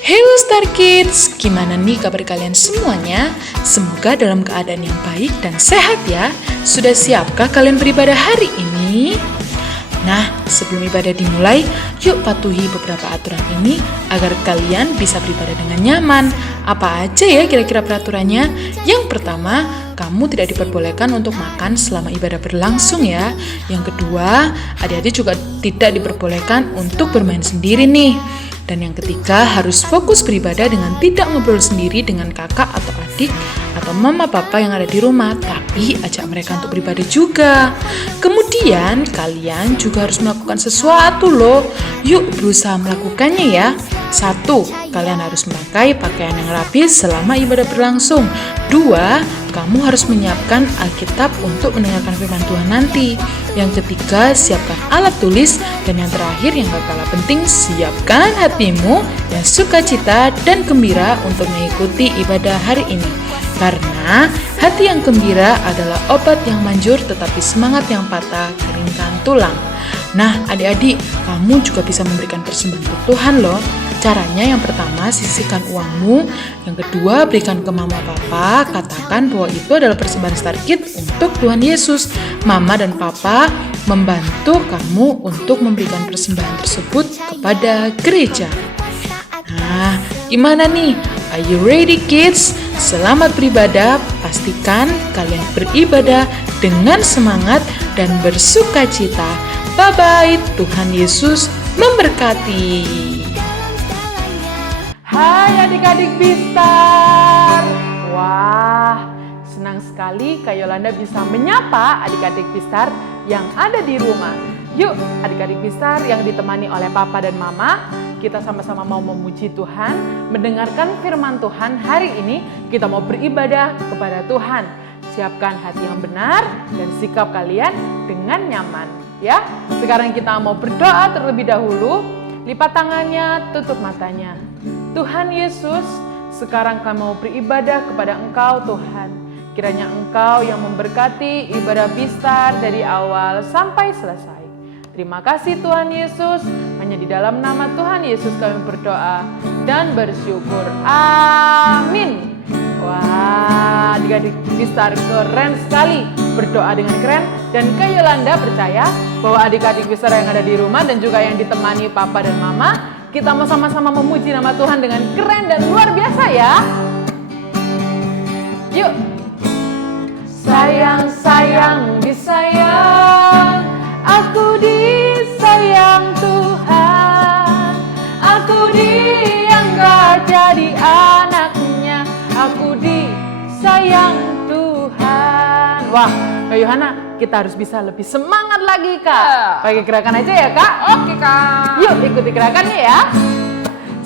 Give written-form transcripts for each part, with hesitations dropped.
Hello Star Kids, gimana nih kabar kalian semuanya? Semoga dalam keadaan yang baik dan sehat ya. Sudah siapkah kalian beribadah hari ini? Nah, sebelum ibadah dimulai, yuk patuhi beberapa aturan ini agar kalian bisa beribadah dengan nyaman. Apa aja ya kira-kira peraturannya? Yang pertama, kamu tidak diperbolehkan untuk makan selama ibadah berlangsung ya. Yang kedua, adik-adik juga tidak diperbolehkan untuk bermain sendiri nih. Dan yang ketiga, harus fokus beribadah dengan tidak ngobrol sendiri dengan kakak atau adik atau mama papa yang ada di rumah, tapi ajak mereka untuk beribadah juga. Kemudian kalian juga harus melakukan sesuatu loh. Yuk berusaha melakukannya ya. 1. Kalian harus memakai pakaian yang rapi selama ibadah berlangsung. 2. Kamu harus menyiapkan Alkitab untuk mendengarkan firman Tuhan nanti. Yang ketiga, siapkan alat tulis. Dan yang terakhir yang gak kalah penting, siapkan hatimu yang sukacita dan gembira untuk mengikuti ibadah hari ini. Karena hati yang gembira adalah obat yang manjur, tetapi semangat yang patah keringkan tulang. Nah, adik-adik, kamu juga bisa memberikan persembahan untuk Tuhan loh. Caranya yang pertama, sisihkan uangmu. Yang kedua, berikan ke mama papa. Katakan bahwa itu adalah persembahan Star Kids untuk Tuhan Yesus. Mama dan papa membantu kamu untuk memberikan persembahan tersebut kepada gereja. Nah, gimana nih? Are you ready kids? Selamat beribadah. Pastikan kalian beribadah dengan semangat dan bersukacita. Bye-bye. Tuhan Yesus memberkati. Hai adik-adik Pistar. Wah, senang sekali Kak Yolanda bisa menyapa adik-adik Pistar yang ada di rumah. Yuk adik-adik Pistar yang ditemani oleh Papa dan Mama, kita sama-sama mau memuji Tuhan, mendengarkan firman Tuhan. Hari ini kita mau beribadah kepada Tuhan. Siapkan hati yang benar dan sikap kalian dengan nyaman. Ya, sekarang kita mau berdoa terlebih dahulu. Lipat tangannya, tutup matanya. Tuhan Yesus, sekarang kami mau beribadah kepada Engkau Tuhan. Kiranya Engkau yang memberkati ibadah Pistar dari awal sampai selesai. Terima kasih Tuhan Yesus. Hanya di dalam nama Tuhan Yesus kami berdoa dan bersyukur. Amin. Wah, adik-adik Pistar keren sekali. Berdoa dengan keren. Dan Kak Yolanda percaya bahwa adik-adik Pistar yang ada di rumah dan juga yang ditemani Papa dan Mama, kita mau sama-sama memuji nama Tuhan dengan keren dan luar biasa ya. Yuk. Sayang, sayang, disayang. Aku disayang Tuhan. Aku diangkat jadi anaknya. Aku disayang Tuhan. Wah, Kak Yohana, kita harus bisa lebih semangat lagi Kak. Pakai gerakan aja ya Kak. Oke Kak. Yuk ikuti gerakannya ya.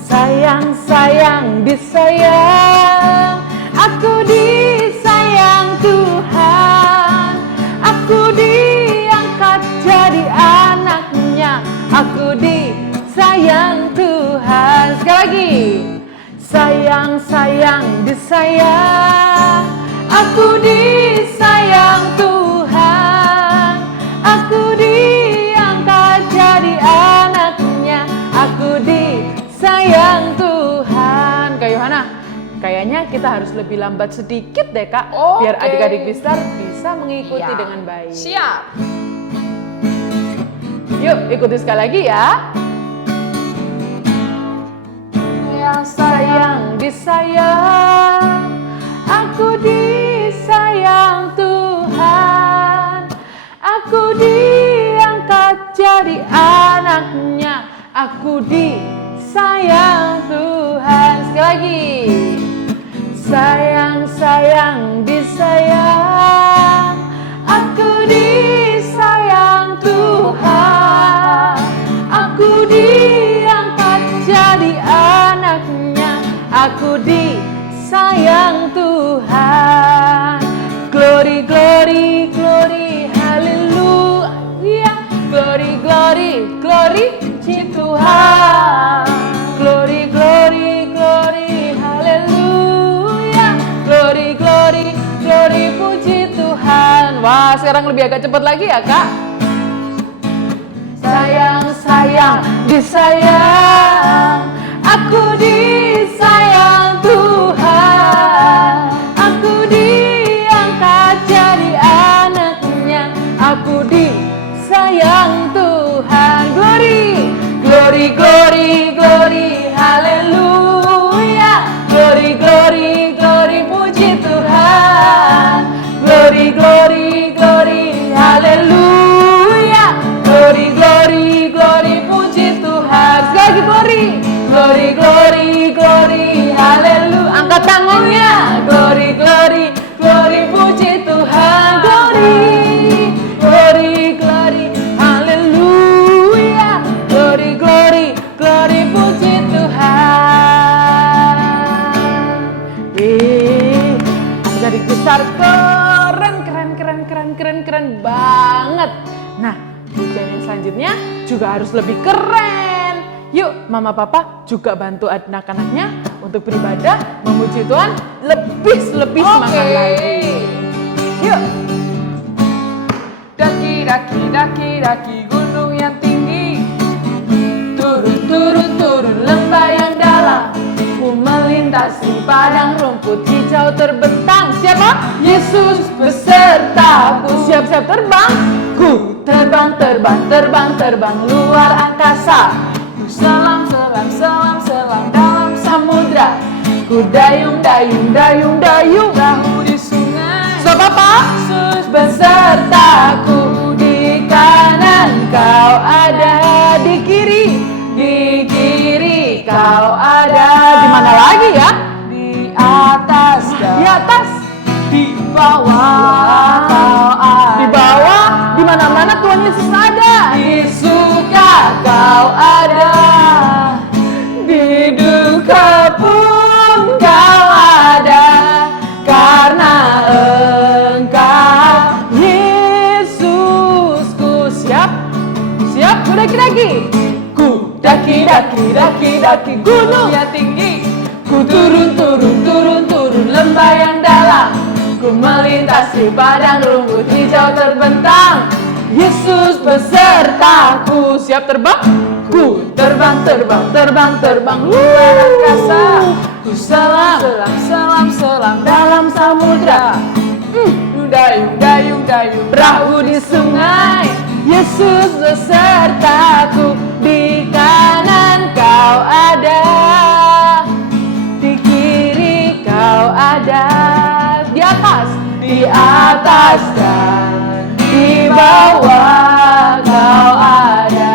Sayang, sayang, disayang. Aku disayang Tuhan. Aku diangkat jadi anaknya. Aku disayang Tuhan. Sekali lagi. Sayang, sayang, disayang. Aku disayang Tuhan. Aku diangkat jadi anaknya. Aku disayang Tuhan. Kak Yohana, kayaknya kita harus lebih lambat sedikit deh Kak. Biar adik-adik Pistar bisa mengikuti dengan baik. Siap. Yuk ikuti sekali lagi ya. Sayang, sayang, disayang. Aku disayang Tuhan. Aku diangkat jadi anaknya. Aku disayang Tuhan. Sekali lagi. Sayang, sayang, disayang. Aku disayang Tuhan. Aku diangkat jadi anaknya. Aku disayang Tuhan. Glory, glory, glory, haleluya. Glory, glory, glory, puji Tuhan. Glory, glory, glory, haleluya. Glory, glory, glory, puji Tuhan. Wah, sekarang lebih agak cepat lagi ya Kak. Sayang, sayang, disayang. Aku di Pistar keren banget. Nah, pujian yang selanjutnya juga harus lebih keren. Yuk, Mama Papa juga bantu anak-anaknya untuk beribadah, memuji Tuhan lebih semangat lagi. Yuk. Daki gunung yang tinggi, turun lembah yang dalam, ku melintasi padang rumput hijau terbentang. Siapa? Yesus besertaku. Siap-siap terbang. Ku terbang luar angkasa. Ku selam dalam samudra. Ku dayung perahu di sungai. So Papa, Yesus besertaku. Di kanan kau ada, di kiri kau ada. Di mana lagi ya? Di atas, di bawah kau ada. Di bawah, di mana-mana Tuhan Yesus ada. Di suka kau ada, di duka pun kau ada, karena Engkau Yesusku. Siap, ku daki gunung yang tinggi, ku turun lembah yang dalam, ku melintasi padang rumput hijau terbentang. Yesus besertaku. Siap terbang. Ku terbang luar angkasa. Ku selam dalam samudra. Dayung perahu di sungai. Yesus besertaku. Di kanan kau ada, di kiri kau ada, di atas dan di bawah kau ada.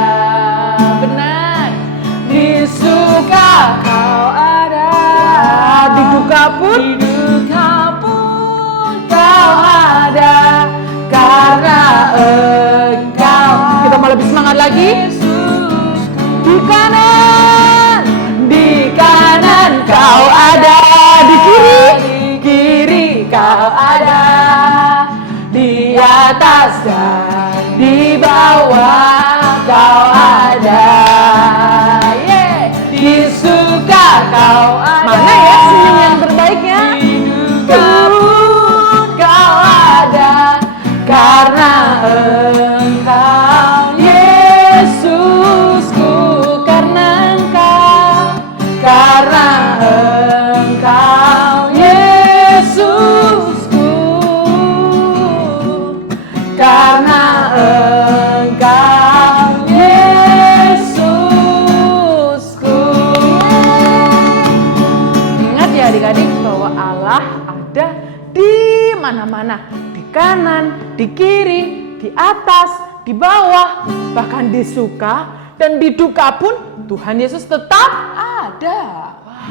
Benar. Di suka kau ada, di duka pun kau ada, karena Engkau. Kita mau lebih semangat lagi. Di kanan kau ada, di kiri kau ada, di atas dan di bawah kau ada. Di suka kau ada. Mana ya senyum yang terbaiknya? Di duka pun kau ada, karena Engkau Yesusku. Karena Engkau Yesusku, karena Engkau Yesusku. Ingat ya adik-adik bahwa Allah ada di mana-mana, di kanan, di kiri, di atas, di bawah, bahkan di suka dan di duka pun Tuhan Yesus tetap ada. Wah,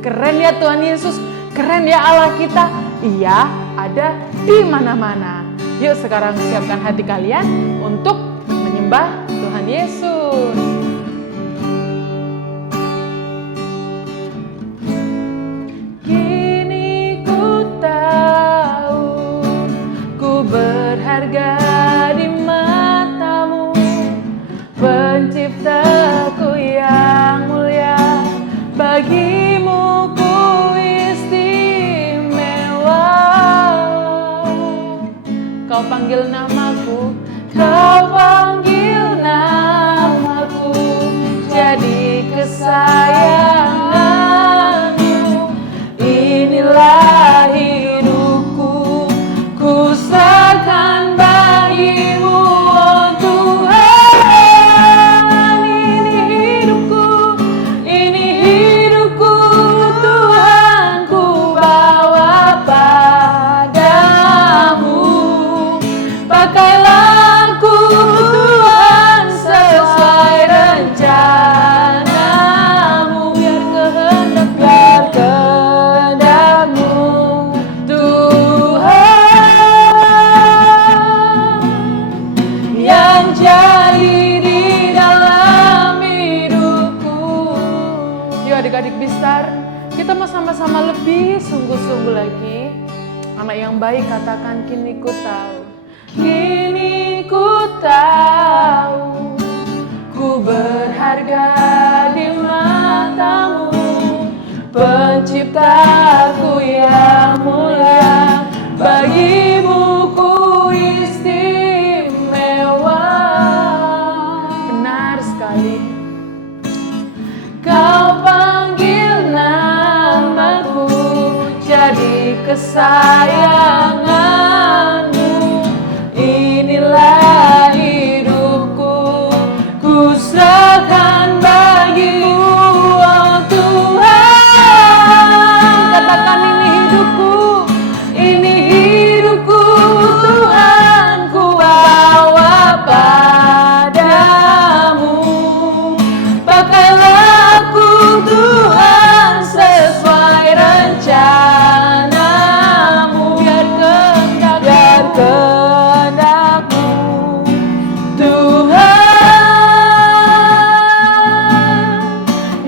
keren ya Tuhan Yesus, keren ya Allah kita. Ia ada di mana-mana. Yuk sekarang siapkan hati kalian untuk menyembah Tuhan Yesus. Kini ku tahu ku berharga di matamu, Penciptaku yang mulia, bagimu ku istimewa. Kau panggil namaku, jadi kesayanganmu. Inilah hidupku, ku serahkan bagimu, oh Tuhan. Ini hidupku Tuhan, ku bawa padamu. Pakailah aku Tuhan sesuai rencanamu, biar kehendakmu Tuhan yang jadi di dalam hidupku. Yuk adik-adik Bistar, kita mau sama-sama lebih sungguh-sungguh lagi. Anak yang baik katakan, kini ku tahu. Kini ku tahu, ku berharga di matamu, Penciptaku yang mulia, bagimu ku istimewa. Benar sekali. Kau panggil namaku, jadi kesayanganmu. Inilah hidupku, ku serahkan bagimu, oh Tuhan. Katakan, ini hidupku, ini hidupku Tuhan, ku bawa padamu. Pakailah aku Tuhan sesuai rencanamu, biar kehendakmu Tuhan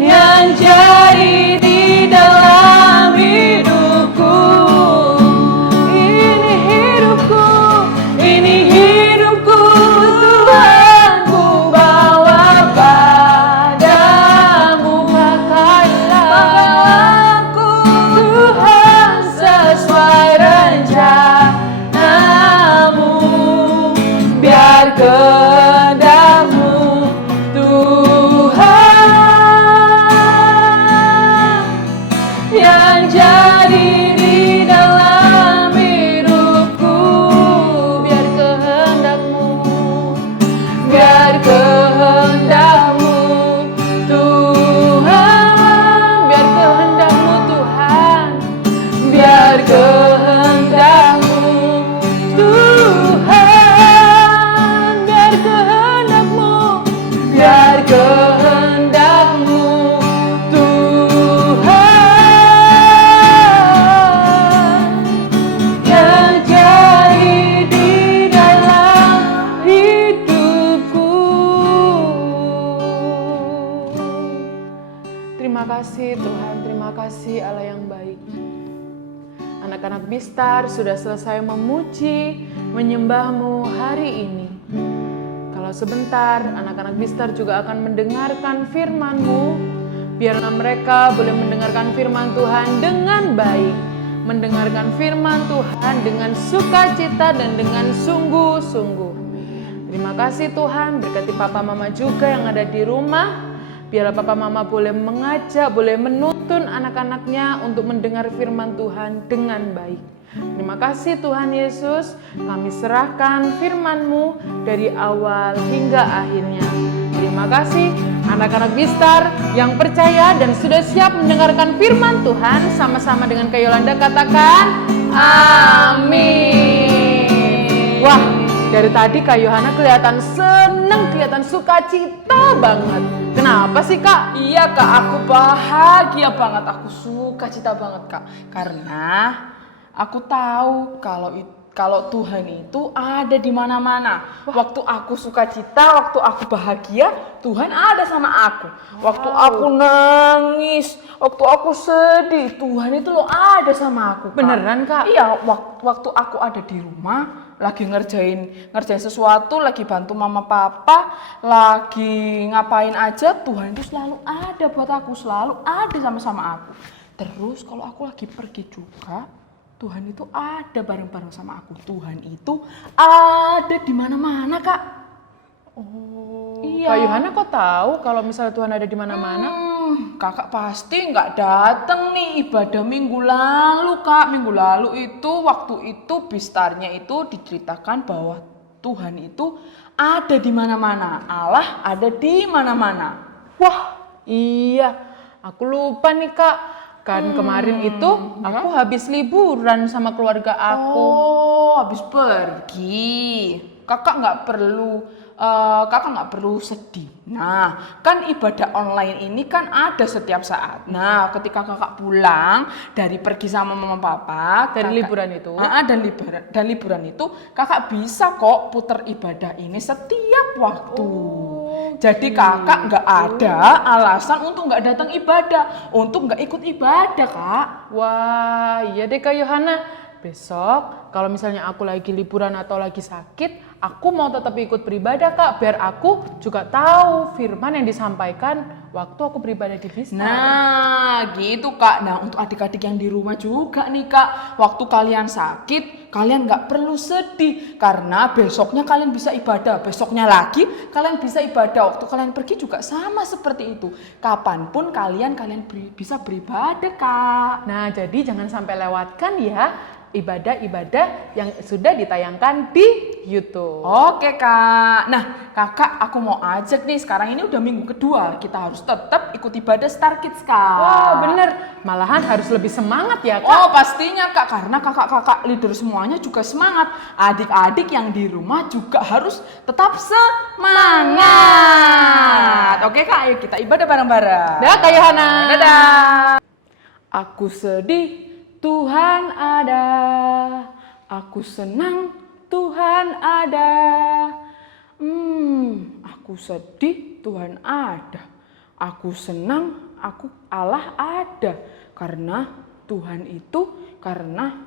yang jadi di dalam hidupku. Ini hidupku, ini hidupku Tuhan, ku bawa padamu. Pakailah aku Tuhan sesuai rencanamu, biar kehendakmu Tuhan yang jadi di dalam hidupku. Biar kehendakmu, biar kehendakmu Tuhan, biar kehendakmu Tuhan, biar kehendakmu Tuhan, biar kehendakmu, biar kehendakmu Tuhan yang jadi di dalam hidupku. Terima kasih Tuhan, terima kasih Allah yang baik. Anak-anak Bistar sudah selesai memuji, menyembah-Mu hari ini. Kalau sebentar, anak-anak Bistar juga akan mendengarkan firman-Mu. Biarlah mereka boleh mendengarkan firman Tuhan dengan baik, mendengarkan firman Tuhan dengan sukacita dan dengan sungguh-sungguh. Terima kasih Tuhan, berkati Papa Mama juga yang ada di rumah. Biarlah Papa Mama boleh mengajak, boleh menuntun anak-anaknya untuk mendengar firman Tuhan dengan baik. Terima kasih Tuhan Yesus, kami serahkan firman-Mu dari awal hingga akhirnya. Terima kasih anak-anak Bistar yang percaya dan sudah siap mendengarkan firman Tuhan. Sama-sama dengan Kak Yolanda katakan, amin. Wah, dari tadi Kak Yohana kelihatan seneng, kelihatan sukacita banget. Kenapa sih Kak? Iya Kak, aku bahagia banget, aku sukacita banget Kak. Karena aku tahu kalau Tuhan itu ada di mana-mana. Waktu aku sukacita, waktu aku bahagia, Tuhan ada sama aku. Waktu aku nangis, waktu aku sedih, Tuhan itu loh ada sama aku Kak. Beneran Kak? Iya, waktu aku ada di rumah, lagi ngerjain sesuatu, lagi bantu mama papa, lagi ngapain aja, Tuhan itu selalu ada buat aku, selalu ada sama aku. Terus kalau aku lagi pergi juga, Tuhan itu ada bareng-bareng sama aku. Tuhan itu ada di mana-mana Kak. Oh, iya. Kak Yohana kok tahu kalau misalnya Tuhan ada di mana-mana? Kakak pasti nggak dateng nih ibadah minggu lalu Kak. Minggu lalu itu waktu itu Bistarnya itu diceritakan bahwa Tuhan itu ada di mana-mana. Allah ada di mana-mana. Wah, iya. Aku lupa nih Kak. Kan kemarin itu aku habis liburan sama keluarga aku. Oh, habis pergi. Kakak nggak perlu sedih. Nah, kan ibadah online ini kan ada setiap saat. Nah, ketika kakak pulang dari pergi sama mama papa Dari liburan itu? Dan liburan itu kakak bisa kok puter ibadah ini setiap waktu. Jadi kakak nggak ada alasan untuk nggak datang ibadah, untuk nggak ikut ibadah Kak. Wah, iya deh Kak Yohana. besok kalau misalnya aku lagi liburan atau lagi sakit, aku mau tetap ikut beribadah Kak, biar aku juga tahu firman yang disampaikan waktu aku beribadah di Vistar. Nah, gitu Kak. Nah, untuk adik-adik yang di rumah juga nih Kak, waktu kalian sakit, kalian nggak perlu sedih karena besoknya kalian bisa ibadah, besoknya lagi kalian bisa ibadah. Waktu kalian pergi juga sama seperti itu. Kapanpun kalian bisa beribadah Kak. Nah, jadi jangan sampai lewatkan ya ibadah-ibadah yang sudah ditayangkan di YouTube. Oke Kak. Nah Kakak aku mau ajak nih, sekarang ini udah minggu kedua, kita harus tetap ikut ibadah Star Kids Kak. Wah bener, malahan harus lebih semangat ya Kak. Oh pastinya Kak, karena kakak-kakak leader semuanya juga semangat. Adik-adik yang di rumah juga harus tetap semangat. Oke Kak, ayo kita ibadah bareng-bareng. Dah Kak Yohana. Dadah. Aku sedih, Tuhan ada. Aku senang, Tuhan ada. Aku sedih, Tuhan ada. Aku senang, Allah ada. Karena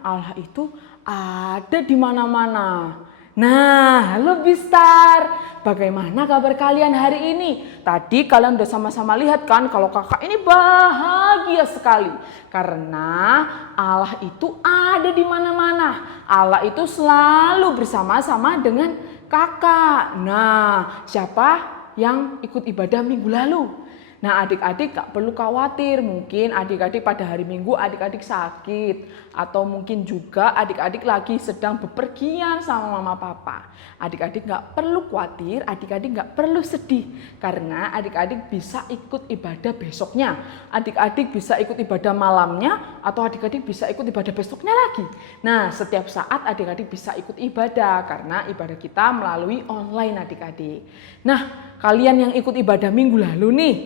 Allah itu ada di mana-mana. Nah, halo Vistar, bagaimana kabar kalian hari ini? Tadi kalian udah sama-sama lihat kan kalau kakak ini bahagia sekali. Karena Allah itu ada di mana-mana. Allah itu selalu bersama-sama dengan kakak. Nah, siapa yang ikut ibadah minggu lalu? Nah adik-adik gak perlu khawatir, mungkin adik-adik pada hari Minggu adik-adik sakit. Atau mungkin juga adik-adik lagi sedang bepergian sama mama papa. Adik-adik gak perlu khawatir, adik-adik gak perlu sedih. Karena adik-adik bisa ikut ibadah besoknya. Adik-adik bisa ikut ibadah malamnya atau adik-adik bisa ikut ibadah besoknya lagi. Nah setiap saat adik-adik bisa ikut ibadah karena ibadah kita melalui online adik-adik. Nah kalian yang ikut ibadah minggu lalu nih,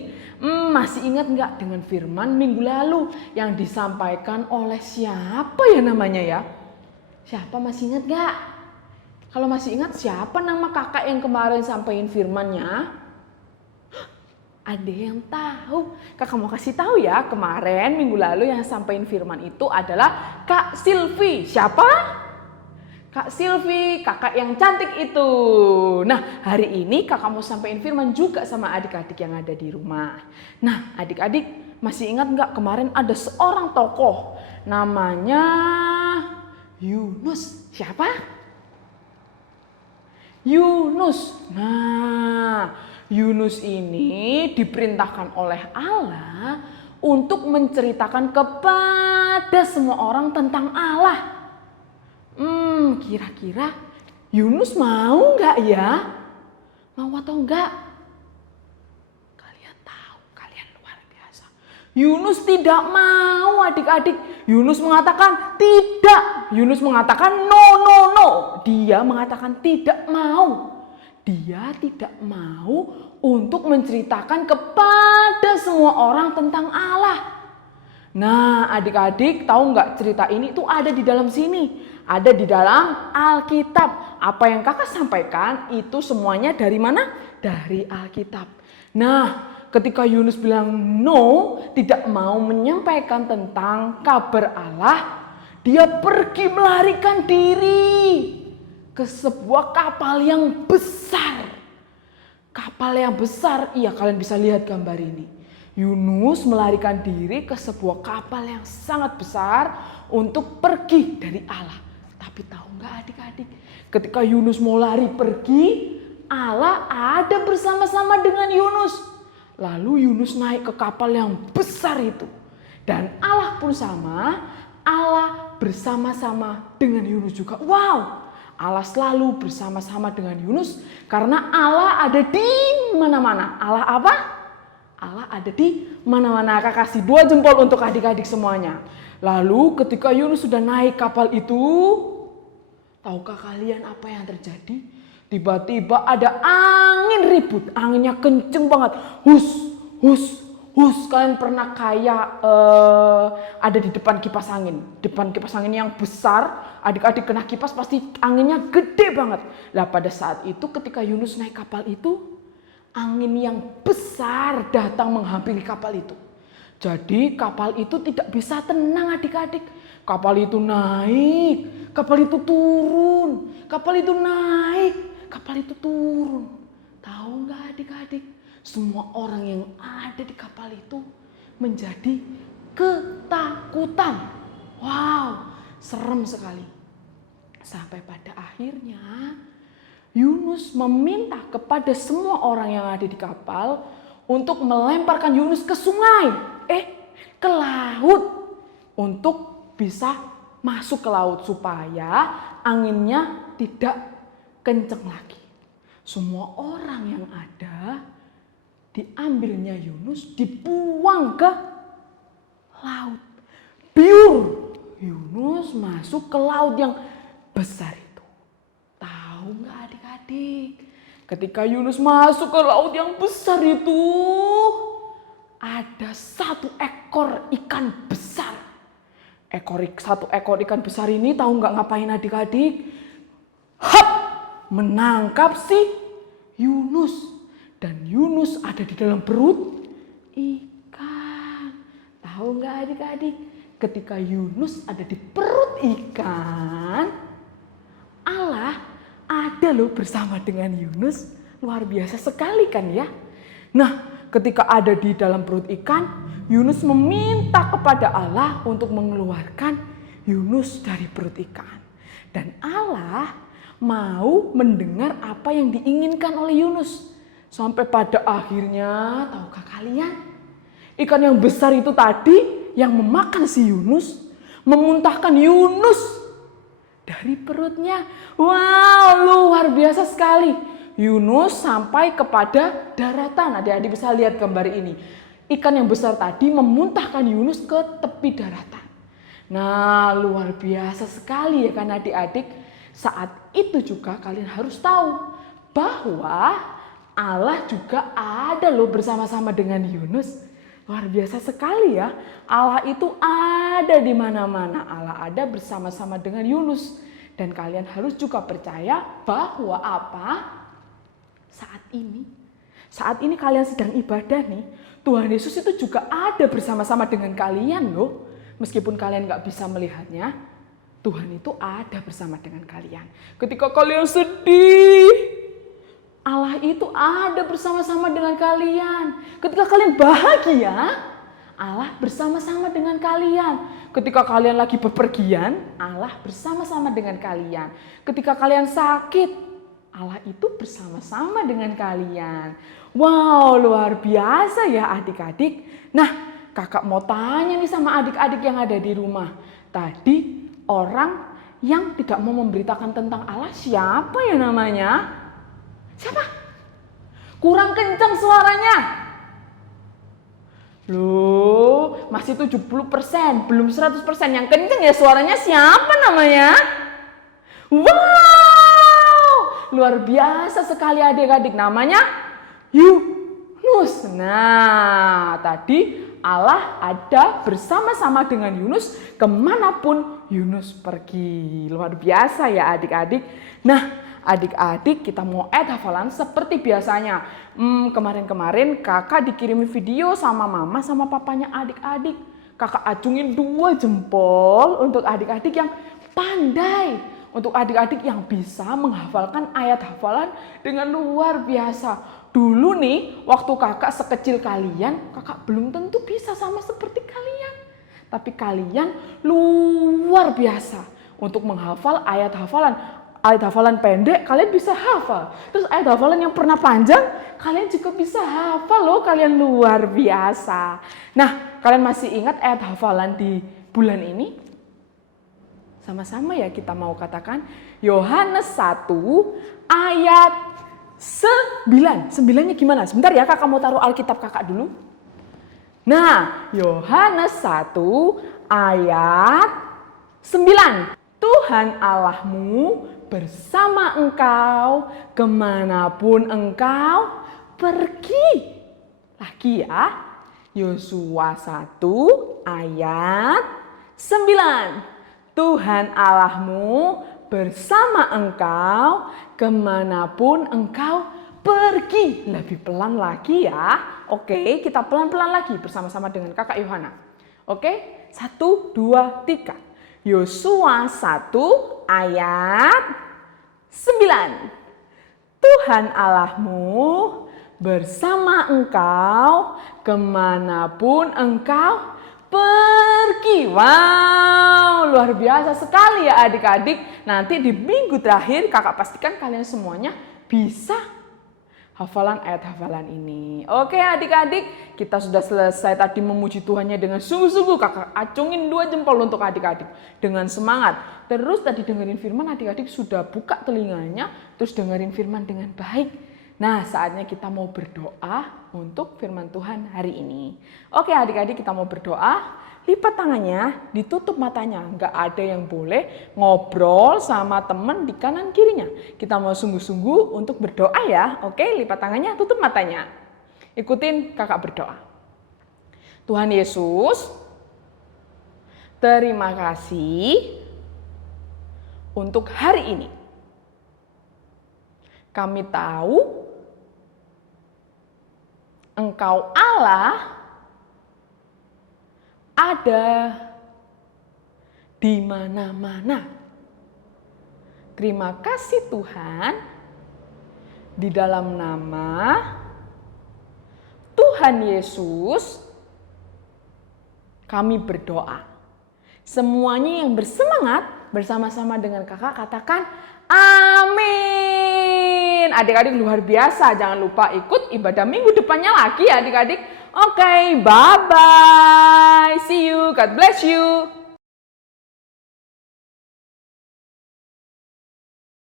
masih ingat nggak dengan firman minggu lalu yang disampaikan oleh siapa ya namanya ya? Siapa masih ingat nggak? Kalau masih ingat siapa nama kakak yang kemarin sampaikan firmannya? Ada yang tahu? Kakak mau kasih tahu ya, kemarin minggu lalu yang sampaikan firman itu adalah Kak Silvi. Siapa? Kak Silvi, kakak yang cantik itu. Nah, hari ini kakak mau sampaikan firman juga sama adik-adik yang ada di rumah. Nah, adik-adik masih ingat nggak kemarin ada seorang tokoh namanya Yunus. Siapa? Yunus. Nah, Yunus ini diperintahkan oleh Allah untuk menceritakan kepada semua orang tentang Allah. Kira-kira Yunus mau nggak ya? Mau atau enggak? Kalian tahu, kalian luar biasa. Yunus tidak mau adik-adik. Yunus mengatakan tidak. Yunus mengatakan no. Dia mengatakan tidak mau. Dia tidak mau untuk menceritakan kepada semua orang tentang Allah. Nah adik-adik tahu nggak cerita ini tuh ada di dalam sini. Ada di dalam Alkitab. Apa yang kakak sampaikan itu semuanya dari mana? Dari Alkitab. Nah ketika Yunus bilang no, tidak mau menyampaikan tentang kabar Allah, dia pergi melarikan diri ke sebuah kapal yang besar. Kapal yang besar, iya kalian bisa lihat gambar ini. Yunus melarikan diri ke sebuah kapal yang sangat besar untuk pergi dari Allah. Tapi tahu nggak adik-adik, ketika Yunus mau lari pergi, Allah ada bersama-sama dengan Yunus. Lalu Yunus naik ke kapal yang besar itu. Dan Allah pun sama, Allah bersama-sama dengan Yunus juga. Wow, Allah selalu bersama-sama dengan Yunus karena Allah ada di mana-mana. Allah apa? Allah ada di mana-mana. Kakak kasih 2 jempol untuk adik-adik semuanya. Lalu ketika Yunus sudah naik kapal itu, tahukah kalian apa yang terjadi? Tiba-tiba ada angin ribut, anginnya kenceng banget. Hus. Kalian pernah kayak ada di depan kipas angin. Depan kipas angin yang besar, adik-adik kena kipas pasti anginnya gede banget. Lah pada saat itu ketika Yunus naik kapal itu, angin yang besar datang menghampiri kapal itu. Jadi kapal itu tidak bisa tenang adik-adik. Kapal itu naik, kapal itu turun, kapal itu naik, kapal itu turun. Tahu nggak adik-adik? Semua orang yang ada di kapal itu menjadi ketakutan. Wow, serem sekali. Sampai pada akhirnya Yunus meminta kepada semua orang yang ada di kapal untuk melemparkan Yunus ke sungai, ke laut, untuk bisa masuk ke laut supaya anginnya tidak kencang lagi. Semua orang yang ada diambilnya Yunus, dibuang ke laut. Biur, Yunus masuk ke laut yang besar itu. Tahu nggak adik-adik? Ketika Yunus masuk ke laut yang besar itu, ada satu ekor ikan besar. Satu ekor ikan besar ini tahu nggak ngapain adik-adik? Menangkap si Yunus. Dan Yunus ada di dalam perut ikan. Tahu nggak adik-adik? Ketika Yunus ada di perut ikan, Allah ada loh bersama dengan Yunus. Luar biasa sekali kan ya. Nah, ketika ada di dalam perut ikan, Yunus meminta kepada Allah untuk mengeluarkan Yunus dari perut ikan. Dan Allah mau mendengar apa yang diinginkan oleh Yunus. Sampai pada akhirnya, tahukah kalian? Ikan yang besar itu tadi yang memakan si Yunus, memuntahkan Yunus dari perutnya. Wow, luar biasa sekali. Yunus sampai kepada daratan. Adik-adik bisa lihat gambar ini. Ikan yang besar tadi memuntahkan Yunus ke tepi daratan. Nah, luar biasa sekali ya kan adik-adik. Saat itu juga kalian harus tahu bahwa Allah juga ada loh bersama-sama dengan Yunus. Luar biasa sekali ya. Allah itu ada di mana-mana. Allah ada bersama-sama dengan Yunus. Dan kalian harus juga percaya bahwa saat ini kalian sedang ibadah nih. Tuhan Yesus itu juga ada bersama-sama dengan kalian loh. Meskipun kalian gak bisa melihatnya, Tuhan itu ada bersama dengan kalian. Ketika kalian sedih, Allah itu ada bersama-sama dengan kalian. Ketika kalian bahagia, Allah bersama-sama dengan kalian. Ketika kalian lagi bepergian, Allah bersama-sama dengan kalian. Ketika kalian sakit, Allah itu bersama-sama dengan kalian. Wow, luar biasa ya adik-adik. Nah, kakak mau tanya nih sama adik-adik yang ada di rumah. Tadi orang yang tidak mau memberitakan tentang Allah siapa ya namanya? Siapa? Kurang kencang suaranya. Loh, masih 70%, belum 100%. Yang kencang ya suaranya siapa namanya? Wow, luar biasa sekali adik-adik. Namanya Yunus. Nah, tadi Allah ada bersama-sama dengan Yunus kemanapun Yunus pergi. Luar biasa ya adik-adik. Nah, adik-adik kita mau hafalan seperti biasanya. Kemarin-kemarin kakak dikirimin video sama mama sama papanya adik-adik. Kakak acungin 2 jempol untuk adik-adik yang pandai. Untuk adik-adik yang bisa menghafalkan ayat hafalan dengan luar biasa. Dulu nih, waktu kakak sekecil kalian, kakak belum tentu bisa sama seperti kalian. Tapi kalian luar biasa untuk menghafal ayat hafalan. Ayat hafalan pendek, kalian bisa hafal. Terus ayat hafalan yang pernah panjang, kalian juga bisa hafal loh. Kalian luar biasa. Nah, kalian masih ingat ayat hafalan di bulan ini? Sama-sama ya kita mau katakan. Yohanes 1 ayat 9. 9-nya gimana? Sebentar ya, kakak mau taruh Alkitab kakak dulu. Nah, Yohanes 1 ayat 9. Tuhan Allahmu bersama engkau kemanapun engkau pergi. Lagi ya. Yosua 1 ayat 9. Tuhan Allahmu bersama engkau kemanapun engkau pergi. Lebih pelan lagi ya. Oke, kita pelan-pelan lagi bersama-sama dengan kakak Yohana. Oke, 1, 2, 3. Yosua 1 ayat 9. Tuhan Allahmu bersama engkau kemanapun engkau pergi. Wow, luar biasa sekali ya adik-adik. Nanti di minggu terakhir kakak pastikan kalian semuanya bisa hafalan ayat hafalan ini. Oke adik-adik, kita sudah selesai tadi memuji Tuhannya dengan sungguh-sungguh. Kakak acungin 2 jempol untuk adik-adik dengan semangat. Terus tadi dengerin firman, adik-adik sudah buka telinganya, terus dengerin firman dengan baik. Nah, saatnya kita mau berdoa untuk firman Tuhan hari ini. Oke adik-adik, kita mau berdoa. Lipat tangannya, ditutup matanya. Nggak ada yang boleh ngobrol sama teman di kanan kirinya. Kita mau sungguh-sungguh untuk berdoa ya. Oke, lipat tangannya, tutup matanya. Ikutin kakak berdoa. Tuhan Yesus, terima kasih untuk hari ini. Kami tahu Engkau Allah ada di mana-mana. Terima kasih Tuhan, di dalam nama Tuhan Yesus kami berdoa. Semuanya yang bersemangat bersama-sama dengan kakak katakan amin. Adik-adik luar biasa, jangan lupa ikut ibadah minggu depannya lagi ya adik-adik. Oke, bye-bye. See you, God bless you.